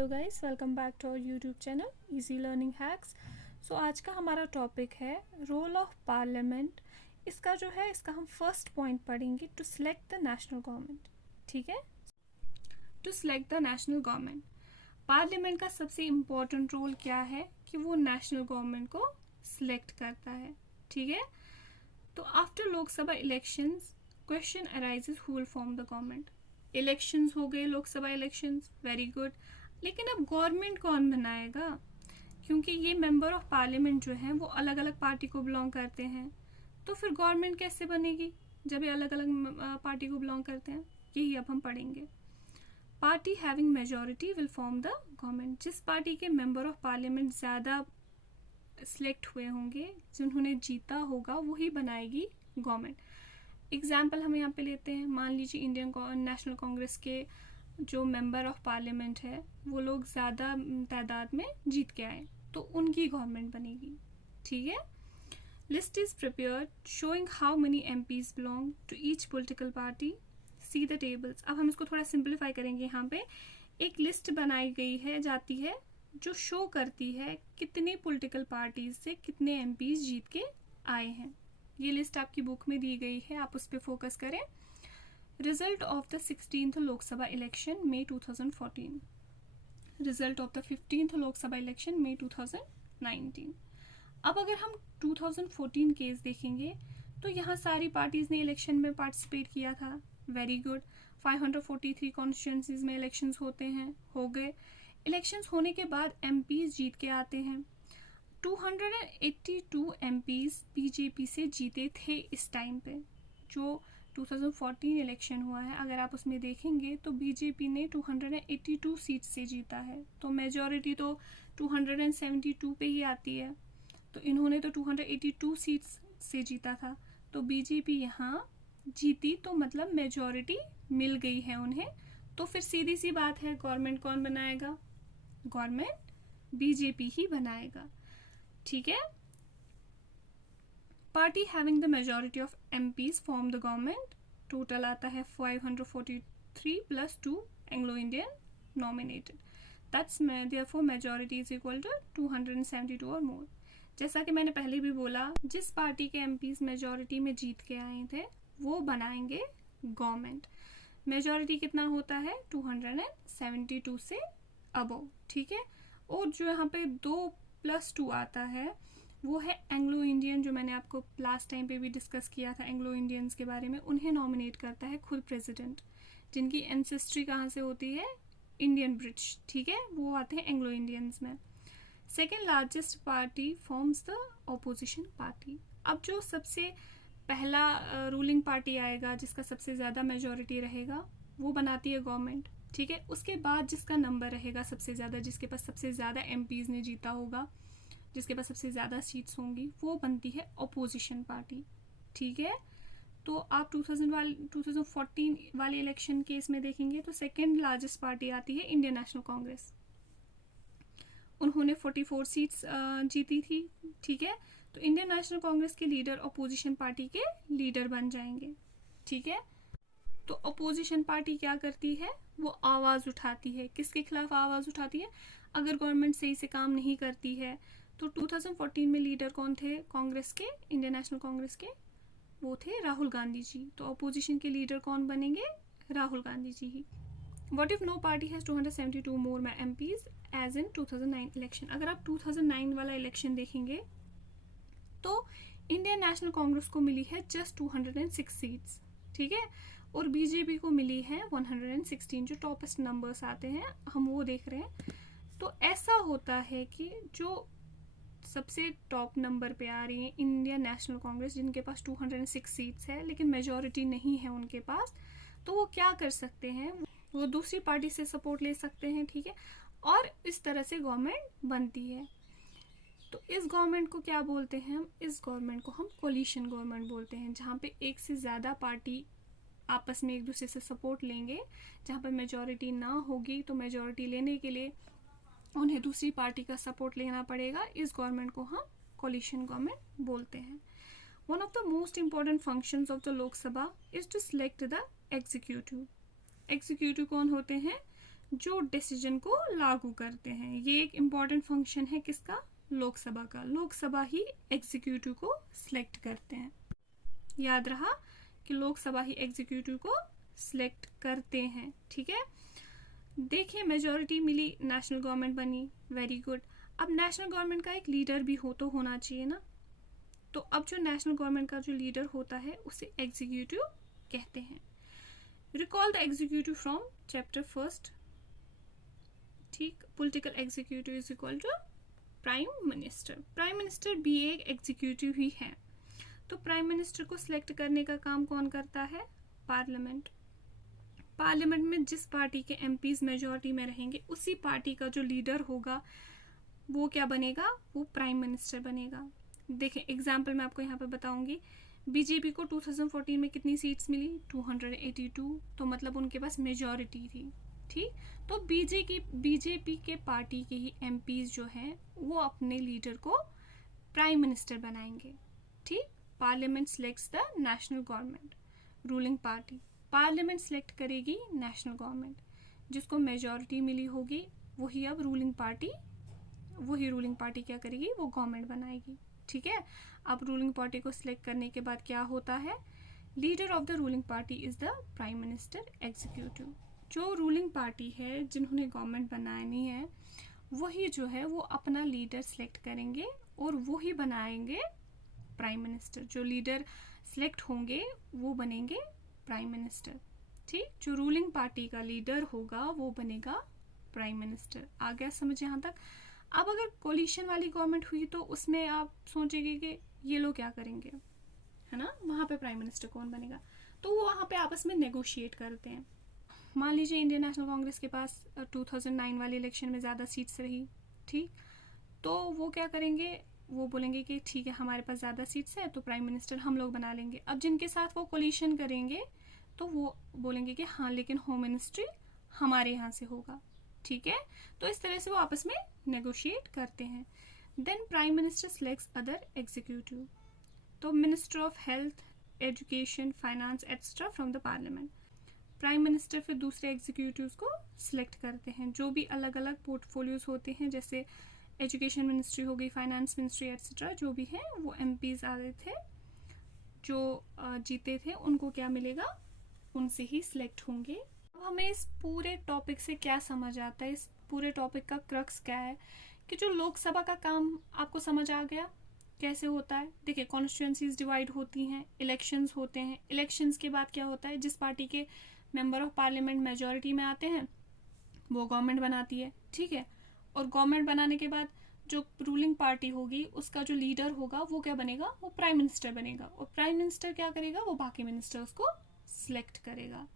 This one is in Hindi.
Hello guys, welcome back to our YouTube channel easy learning hacks. So आज का हमारा टॉपिक है रोल ऑफ पार्लियामेंट। इसका हम फर्स्ट पॉइंट पढ़ेंगे, to select the national government. ठीक है, to select the national government. Parliament का सबसे इम्पोर्टेंट रोल क्या है कि वो नेशनल गवर्नमेंट को सिलेक्ट करता है। ठीक है, तो after Lok Sabha elections question arises who will form the government. Elections हो गए, लोकसभा इलेक्शंस, वेरी गुड, लेकिन अब गवर्नमेंट कौन बनाएगा? क्योंकि ये मेंबर ऑफ पार्लियामेंट जो हैं वो अलग अलग पार्टी को बिलोंग करते हैं, तो फिर गवर्नमेंट कैसे बनेगी जब ये अलग अलग पार्टी को बिलोंग करते हैं? यही अब हम पढ़ेंगे। Party having majority will form the government. जिस पार्टी के मेंबर ऑफ पार्लियामेंट ज़्यादा सिलेक्ट हुए होंगे, जिन्होंने जीता होगा, वही बनाएगी गवर्नमेंट। एग्जाम्पल हम यहाँ पे लेते हैं, मान लीजिए इंडियन नेशनल कांग्रेस के जो मेंबर ऑफ पार्लियामेंट है वो लोग ज़्यादा तादाद में जीत के आए, तो उनकी गवर्नमेंट बनेगी। ठीक है, list is prepared showing how many MPs belong to each political party, see the tables. अब हम इसको थोड़ा सिंप्लीफाई करेंगे। यहाँ पे एक लिस्ट बनाई गई है जाती है जो शो करती है कितने पॉलिटिकल पार्टीज से कितने MPs जीत के आए हैं। ये लिस्ट आपकी बुक में दी गई है, आप उस पर फोकस करें। Result of the 16th Lok Sabha election May 2014, result of the 15th Lok Sabha election May 2019। अब अगर हम 2014 केस देखेंगे तो यहाँ सारी पार्टीज ने इलेक्शन में पार्टिसिपेट किया था, वेरी गुड। 543 कॉन्स्टिट्यूंसीज में इलेक्शंस होते हैं, हो गए। इलेक्शंस होने के बाद MPs जीत के आते हैं। 282 MPs बीजेपी से जीते थे इस टाइम पे। जो 2014 इलेक्शन हुआ है, अगर आप उसमें देखेंगे तो बीजेपी ने 282 सीट से जीता है, तो मेजॉरिटी तो 272 पे ही आती है, तो इन्होंने तो 282 सीट्स से जीता था, तो बीजेपी यहाँ जीती, तो मतलब मेजॉरिटी मिल गई है उन्हें। तो फिर सीधी सी बात है, गवर्नमेंट कौन बनाएगा? गवर्नमेंट बीजेपी ही बनाएगा। ठीक है, party having the majority of MPs form the government. Total आता है 543 plus 2 Anglo Indian nominated, that's therefore majority is equal to 272 और मोर। जैसा कि मैंने पहले भी बोला, जिस पार्टी के MPs मेजॉरिटी में जीत के आए थे वो बनाएंगे गवर्नमेंट। मेजॉरिटी कितना होता है? 272 से अबव। ठीक है, और जो यहाँ पे 2+2 आता है वो है एंग्लो इंडियन, जो मैंने आपको लास्ट टाइम पे भी डिस्कस किया था एंग्लो इंडियंस के बारे में। उन्हें नॉमिनेट करता है खुद प्रेसिडेंट, जिनकी एंसेस्ट्री कहाँ से होती है? Indian British. ठीक है, वो आते हैं एंग्लो इंडियंस में। Second largest party forms the opposition party. अब जो सबसे पहला रूलिंग पार्टी आएगा, जिसका सबसे ज़्यादा मेजॉरिटी रहेगा, वो बनाती है गवर्नमेंट। ठीक है, उसके बाद जिसका नंबर रहेगा सबसे ज़्यादा, जिसके पास सबसे ज़्यादा MPs ने जीता होगा, जिसके पास सबसे ज़्यादा सीट्स होंगी, वो बनती है ऑपोजिशन पार्टी। ठीक है, तो आप 2014 वाले इलेक्शन केस में देखेंगे तो सेकेंड लार्जेस्ट पार्टी आती है इंडियन नेशनल कांग्रेस। उन्होंने 44 सीट्स जीती थी। ठीक है, तो इंडियन नेशनल कांग्रेस के लीडर अपोजिशन पार्टी के लीडर बन जाएंगे। ठीक है, तो अपोजिशन पार्टी क्या करती है? वो आवाज़ उठाती है। किसके खिलाफ आवाज़ उठाती है? अगर गवर्नमेंट सही से काम नहीं करती है। तो 2014 में लीडर कौन थे कांग्रेस के, इंडियन नेशनल कांग्रेस के? वो थे राहुल गांधी जी। तो अपोजिशन के लीडर कौन बनेंगे? राहुल गांधी जी ही। What if no party has 272 more MPs as in 2009 election? अगर आप 2009 वाला इलेक्शन देखेंगे तो इंडियन नेशनल कांग्रेस को मिली है जस्ट 206 सीट्स। ठीक है, और बीजेपी को मिली है 116। जो टॉपेस्ट नंबर्स आते हैं हम वो देख रहे हैं। तो ऐसा होता है कि जो सबसे टॉप नंबर पे आ रही है इंडियन नेशनल कांग्रेस, जिनके पास 206 सीट्स है लेकिन मेजॉरिटी नहीं है उनके पास, तो वो क्या कर सकते हैं? वो दूसरी पार्टी से सपोर्ट ले सकते हैं। ठीक है, और इस तरह से गवर्नमेंट बनती है। तो इस गवर्नमेंट को क्या बोलते हैं हम? इस गवर्नमेंट को हम कोलिशन गवर्नमेंट बोलते हैं, जहाँ पे एक से ज़्यादा पार्टी आपस में एक दूसरे से सपोर्ट लेंगे। जहाँ पर मेजॉरिटी ना होगी तो मेजॉरिटी लेने के लिए उन्हें दूसरी पार्टी का सपोर्ट लेना पड़ेगा। इस गवर्नमेंट को हम कोलिशन गवर्नमेंट बोलते हैं। One of the most important functions of the Lok Sabha is to select the executive. Executive कौन होते हैं? जो डिसीजन को लागू करते हैं। ये एक इम्पॉर्टेंट फंक्शन है किसका? लोकसभा का। लोकसभा ही एग्जीक्यूटिव को सिलेक्ट करते हैं। याद रहा कि लोकसभा ही एग्जीक्यूटिव को सिलेक्ट करते हैं। ठीक है, देखिए मेजॉरिटी मिली, नेशनल गवर्नमेंट बनी, वेरी गुड। अब नेशनल गवर्नमेंट का एक लीडर भी होना चाहिए ना। तो अब जो नेशनल गवर्नमेंट का जो लीडर होता है उसे एग्जीक्यूटिव कहते हैं। Recall the executive from chapter first. ठीक, political executive is equal to prime minister. Prime minister भी एक एग्जीक्यूटिव ही है। तो प्राइम मिनिस्टर को सिलेक्ट करने का काम कौन करता है? पार्लियामेंट। पार्लियामेंट में जिस पार्टी के एमपीज मेजॉरिटी में रहेंगे उसी पार्टी का जो लीडर होगा वो क्या बनेगा? वो प्राइम मिनिस्टर बनेगा। देखें एग्जाम्पल मैं आपको यहाँ पे बताऊंगी। बीजेपी को 2014 में कितनी सीट्स मिली? 282। तो मतलब उनके पास मेजॉरिटी थी। ठीक, तो बीजेपी के पार्टी के ही एमपीज जो हैं वो अपने लीडर को प्राइम मिनिस्टर बनाएंगे। ठीक, parliament selects the national government. Ruling party, parliament select करेगी नेशनल गवर्नमेंट। जिसको मेजॉरिटी मिली होगी वही अब रूलिंग पार्टी क्या करेगी? वो गवर्नमेंट बनाएगी। ठीक है, अब रूलिंग पार्टी को सिलेक्ट करने के बाद क्या होता है? Leader of the ruling party is the prime minister executive. जो रूलिंग पार्टी है जिन्होंने गवर्नमेंट बनानी है वही जो है वो अपना लीडर सिलेक्ट करेंगे और वो ही बनाएंगे प्राइम मिनिस्टर। जो लीडर सिलेक्ट होंगे वो बनेंगे प्राइम मिनिस्टर। ठीक, जो रूलिंग पार्टी का लीडर होगा वो बनेगा प्राइम मिनिस्टर। आ गया समझ यहाँ तक? अब अगर कोलिशन वाली गवर्नमेंट हुई तो उसमें आप सोचेंगे कि ये लोग क्या करेंगे, है ना, वहाँ पे प्राइम मिनिस्टर कौन बनेगा? तो वो वहाँ पे आपस में नेगोशिएट करते हैं। मान लीजिए इंडियन नेशनल कांग्रेस के पास 2009 वाले इलेक्शन में ज़्यादा सीट्स रही। ठीक, तो वो क्या करेंगे? वो बोलेंगे कि ठीक है हमारे पास ज़्यादा सीट्स है तो प्राइम मिनिस्टर हम लोग बना लेंगे। अब जिनके साथ वो कोलिशन करेंगे तो वो बोलेंगे कि हाँ लेकिन होम मिनिस्ट्री हमारे यहाँ से होगा। ठीक है, तो इस तरह से वो आपस में नेगोशिएट करते हैं। Then prime minister selects other executive. तो minister of health, education, finance etcetera from the parliament. Prime minister फिर दूसरे एग्जीक्यूटिव्स को सिलेक्ट करते हैं। जो भी अलग अलग पोर्टफोलियोज होते हैं जैसे एजुकेशन मिनिस्ट्री हो गई, फाइनेंस मिनिस्ट्री एक्सेट्रा, जो भी हैं वो एमपीज आ रहे थे जो जीते थे उनको क्या मिलेगा? उनसे ही सिलेक्ट होंगे। अब हमें इस पूरे टॉपिक से क्या समझ आता है? इस पूरे टॉपिक का क्रक्स क्या है कि जो लोकसभा का काम आपको समझ आ गया कैसे होता है। देखिए कॉन्स्टिट्यूएंसीज डिवाइड होती हैं, इलेक्शंस होते हैं। इलेक्शंस के बाद क्या होता है? जिस पार्टी के मेंबर ऑफ पार्लियामेंट मेजॉरिटी में आते हैं वो गवर्नमेंट बनाती है। ठीक है, और गवर्नमेंट बनाने के बाद जो रूलिंग पार्टी होगी उसका जो लीडर होगा वो क्या बनेगा? वो प्राइम मिनिस्टर बनेगा। और प्राइम मिनिस्टर क्या करेगा? वो बाकी मिनिस्टर्स को सिलेक्ट करेगा।